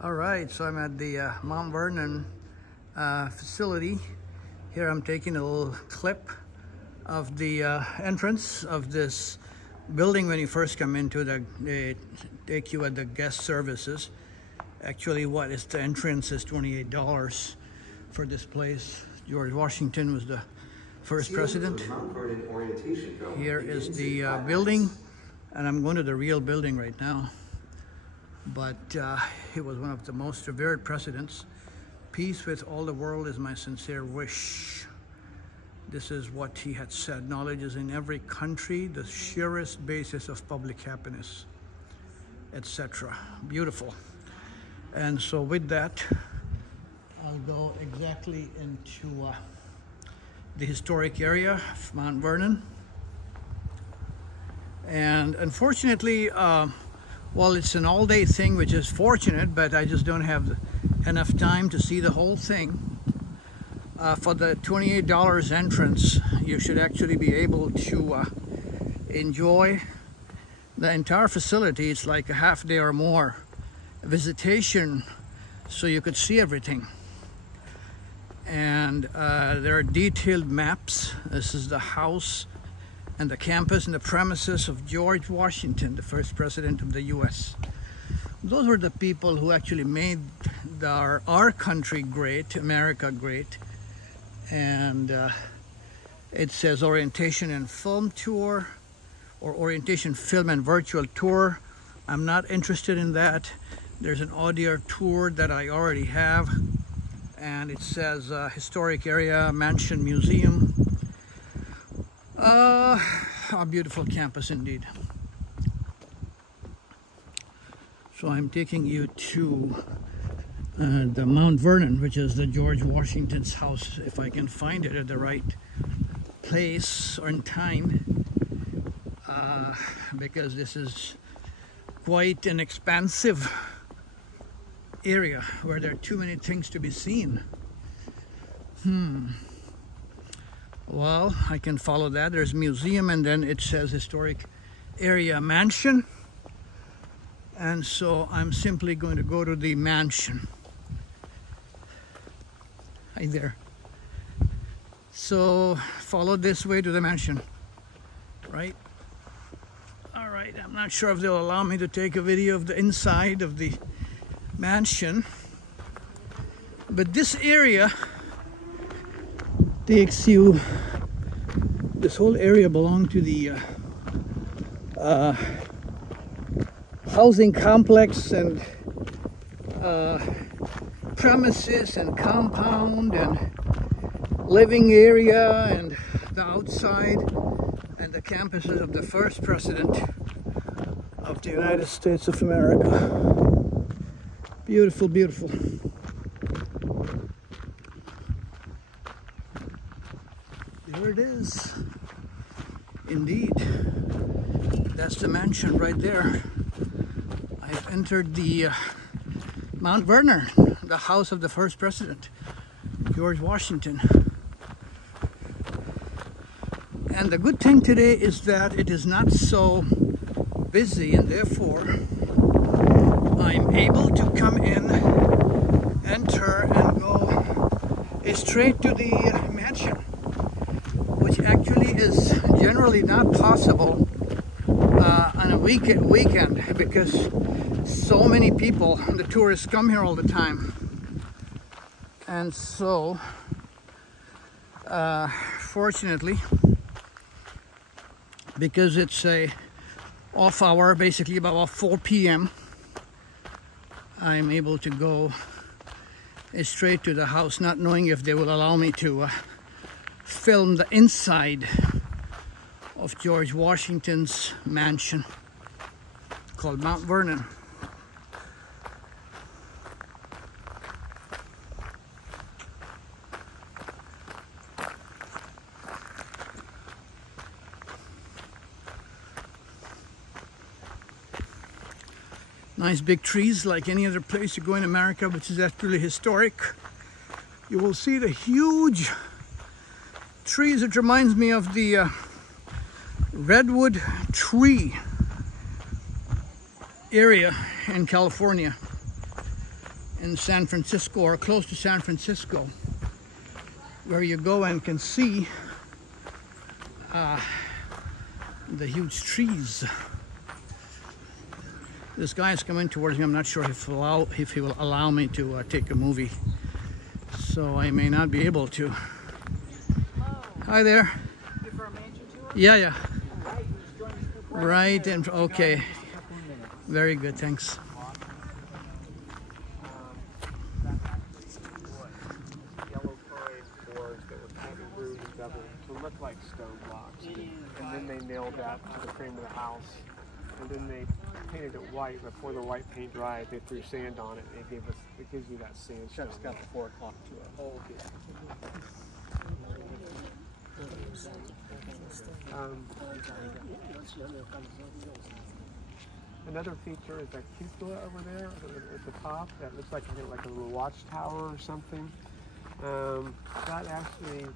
All right, so I'm at the Mount Vernon facility. Here I'm taking a little clip of the entrance of this building. When you first come into they take you at the guest services. Actually, what is the entrance is $28 for this place. George Washington was the first president. Here is the building, and I'm going to the real building right now. But he was one of the most revered presidents. Peace with all the world is my sincere wish. This is what he had said. Knowledge is in every country, the surest basis of public happiness, etc. Beautiful. And so with that, I'll go exactly into the historic area of Mount Vernon. And unfortunately, well, it's an all-day thing, which is fortunate, but I just don't have enough time to see the whole thing. For the $28 entrance, you should actually be able to enjoy the entire facility. It's like a half day or more visitation, so you could see everything. And there are detailed maps. This is the house and the campus and the premises of George Washington, the first president of the US. Those were the people who actually made our country great, America great. And it says orientation and film tour, or orientation film and virtual tour. I'm not interested in that. There's an audio tour that I already have, and it says historic area, mansion, museum. A beautiful campus indeed. So I'm taking you to the Mount Vernon, which is the George Washington's house, if I can find it at the right place or in time, because this is quite an expansive area where there are too many things to be seen. Well, I can follow that. There's museum, and then it says historic area mansion. And so I'm simply going to go to the mansion. Hi there. So follow this way to the mansion, right? All right, I'm not sure if they'll allow me to take a video of the inside of the mansion. But this area takes you, this whole area belonged to the housing complex and premises and compound and living area and the outside and the campuses of the first president of the United States of America. Beautiful, beautiful. There it is. Indeed. That's the mansion right there. I've entered the Mount Vernon, the house of the first president, George Washington. And the good thing today is that it is not so busy, and therefore I'm able to come in, enter, and go straight to the mansion, which actually is generally not possible on a weekend because so many people, the tourists, come here all the time. And so fortunately, because it's a off hour, basically about 4 p.m., I'm able to go straight to the house, not knowing if they will allow me to film the inside of George Washington's mansion called Mount Vernon. Nice big trees, like any other place you go in America, which is actually historic. You will see the huge trees. It reminds me of the redwood tree area in California. in San Francisco or close to San Francisco, where you go and can see the huge trees. This guy is coming towards me. I'm not sure if he will allow me to take a movie, so I may not be able to. Hi there. Yeah. Right, and okay. Very good, thanks. Yellow pine boards that were kind of rude and double to look like stone blocks. And then they nailed that to the frame of the house. And then they painted it white. Before the white paint dried, they threw sand on it. And it gives you that sand. Chef's got the 4 o'clock to it. Oh, okay. Another feature is that cupola over there at the top that looks like a little watchtower or something. That actually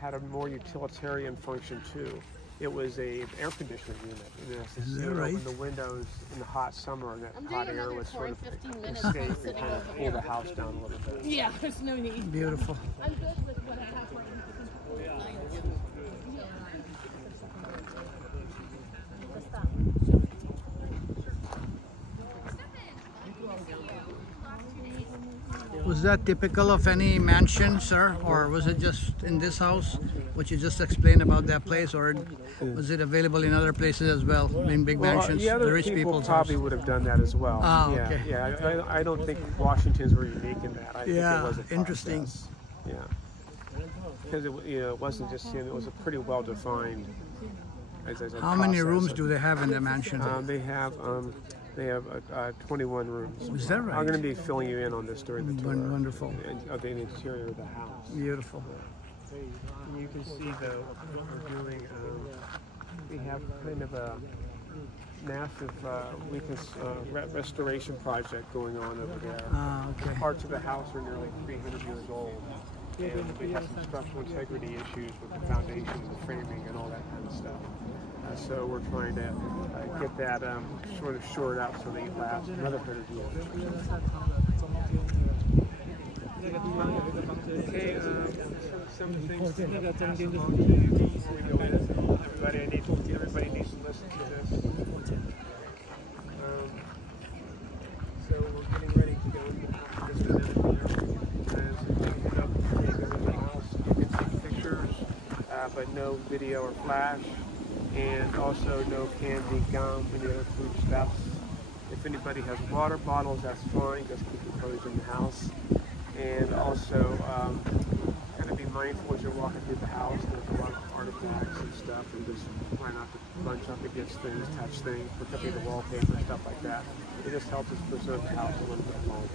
had a more utilitarian function too. It was a air conditioning unit. Is that right? Open the windows in the hot summer, and that hot air was sort of escape and kind of cool the house down a little bit. Yeah, there's no need. Beautiful. I'm good with what I have right now. Was that typical of any mansion, sir? Or was it just in this house, what you just explained about that place? Or was it available in other places as well, in big mansions, the other rich people people's probably house? would have done that as well. Ah, yeah, okay. Yeah, I don't think Washington's were unique in that. I think it was a interesting. process. Yeah. Because it wasn't just him, it was a pretty well defined. How many rooms do they have in the mansion? They have 21 rooms. Is that right? I'm going to be filling you in on this during the tour. Wonderful. Of the interior of the house. Beautiful. You can see though, we're doing, we have kind of a massive restoration project going on over there. Ah, okay. Parts of the house are nearly 300 years old. And we have some structural integrity issues with the foundation, the framing, and all that kind of stuff. So we're trying to get that sort of shored up so they last another 100 years. Okay, some of the things to pass along to you before we go in. Everybody needs to listen to this. So we're getting ready to go in just a minute here. As we pick up the house, you can see pictures, but no video or flash. And also no candy, gum, any other food stuffs. If anybody has water bottles, that's fine, just keep your clothes in the house. And also, kind of be mindful as you're walking through the house. There's a lot of artifacts and stuff, and just try not to bunch up against things, touch things, particularly the wallpaper, stuff like that. It just helps us preserve the house a little bit longer.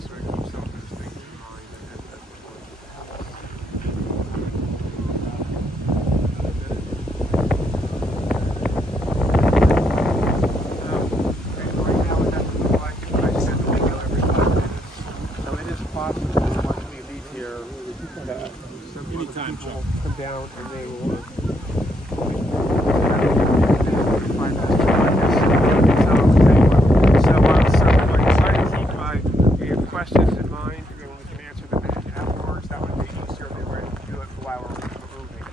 So keep some of those things in mind as we're going through the house. Anytime, Joe. Come down and they will try to keep your questions in mind. We can answer them afterwards. That would be easier if they were to do it while we're moving.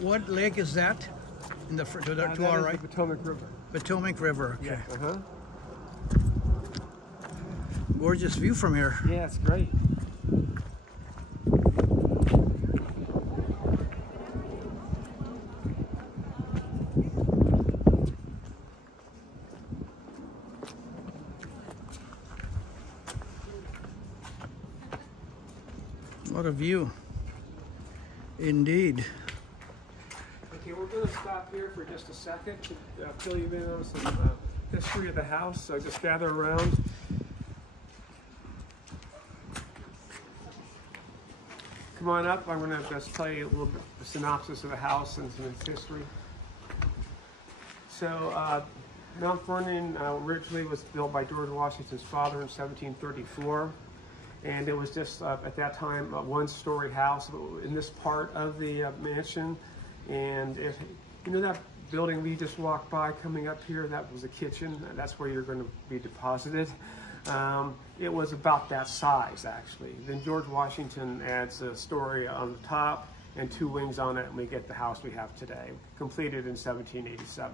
What lake is that? In the to our right? The Potomac River. Potomac River. Okay. Yeah. Gorgeous view from here. Yeah, it's great. What a view. Indeed. Okay, we're going to stop here for just a second to fill you in on some history of the house, so just gather around. Come come on up. I'm going to just tell you a little bit of the synopsis of the house and some of its history. So Mount Vernon originally was built by George Washington's father in 1734. And it was just, at that time, a one-story house in this part of the mansion. And you know that building we just walked by coming up here, that was a kitchen. That's where you're going to be deposited. It was about that size, actually. Then George Washington adds a story on the top and 2 wings on it, and we get the house we have today, completed in 1787.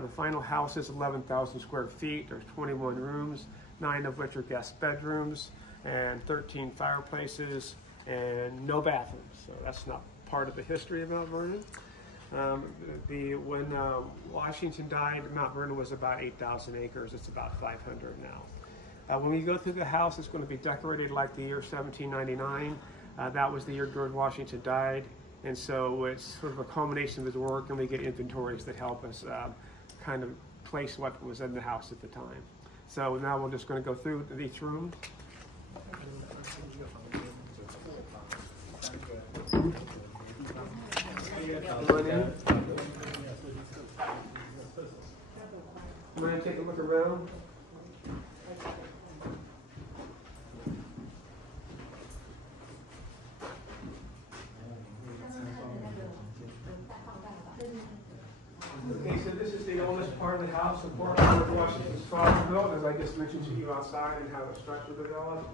The final house is 11,000 square feet. There's 21 rooms, 9 of which are guest bedrooms, and 13 fireplaces, and no bathrooms. So that's not part of the history of Mount Vernon. When Washington died, Mount Vernon was about 8,000 acres. It's about 500 now. When we go through the house, it's going to be decorated like the year 1799. That was the year George Washington died, and so it's sort of a culmination of his work, and we get inventories that help us kind of place what was in the house at the time. So now we're just going to go through each room. Mind take a look around? Okay, so this is the oldest part of the house, the part George Washington's father built, as I just mentioned to you outside, and how the structure developed.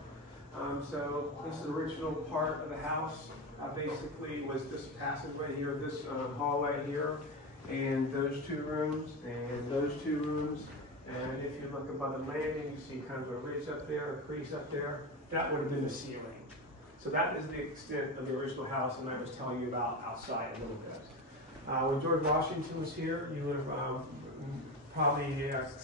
So this is the original part of the house. Basically was this passageway here, this hallway here, and those 2 rooms, and those 2 rooms. And if you look above the landing, you see kind of a ridge up there, a crease up there. That would have been the ceiling. So that is the extent of the original house, and I was telling you about outside a little bit. When George Washington was here, you would have probably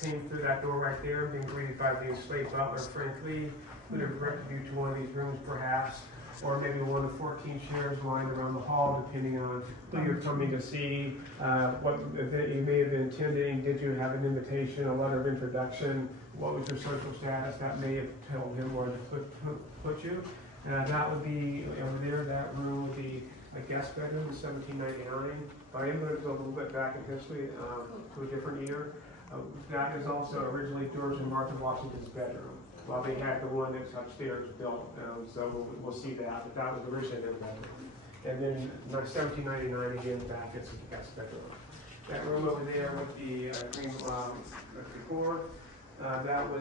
came through that door right there, being greeted by the enslaved butler, Frank Lee, who would have directed you to one of these rooms perhaps, or maybe one of 14 chairs lined around the hall, depending on who you're coming to see, what event you may have been attending. Did you have an invitation, a letter of introduction? What was your social status? That may have told him where to put you. That would be over there. That room would be a guest bedroom in 1799. But I am going to go a little bit back in history to a different year. That is also originally George and Martha Washington's bedroom. Well, they had the one that's upstairs built, so we'll see that. But that was originally their bedroom. And then in 1799, again, back it's a guest bedroom. That room over there with the green decor, that was